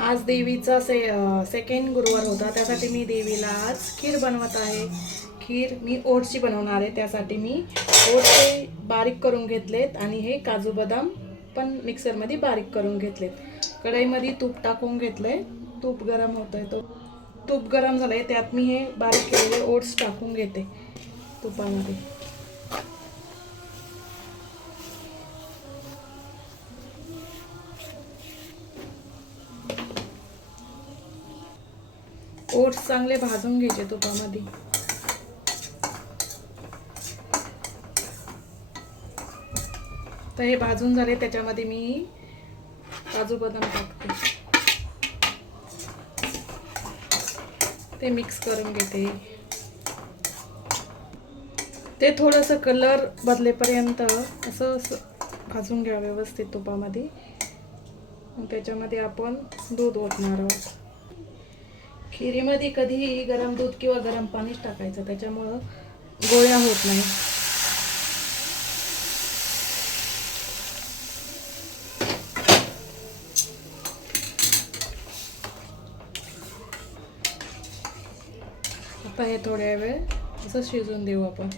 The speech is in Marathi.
आज देवीचा सेकंड गुरुवार होता, त्यासाठी मी देवीला आज खीर बनवत आहे. खीर मी ओट्सची बनवणार आहे. त्यासाठी मी ओट्स बारीक करून घेतलेत आणि हे काजू बदाम पण मिक्सरमध्ये बारीक करून घेतलेत. कढईमध्ये तूप टाकून घेतलंय. तूप गरम होतंय, तो तूप गरम झालंय, त्यात मी हे बारीक केलेले ओट्स टाकून घेते तुपामध्ये. ओट्स चांगले भाजून घ्यायचे तुपामध्ये. तर हे भाजून झाले, त्याच्यामध्ये मी काजू बदाम टाकते. ते मिक्स करून घेते. ते थोडंसं कलर बदलेपर्यंत असं भाजून घ्या व्यवस्थित तुपामध्ये. मग त्याच्यामध्ये आपण दूध ओतणार आहोत. खिरीमध्ये कधीही गरम दूध किंवा गरम पाणीच टाकायचं, त्याच्यामुळं गोळ्या होत नाही. आता हे थोड्या वेळ असं शिजून देऊ आपण.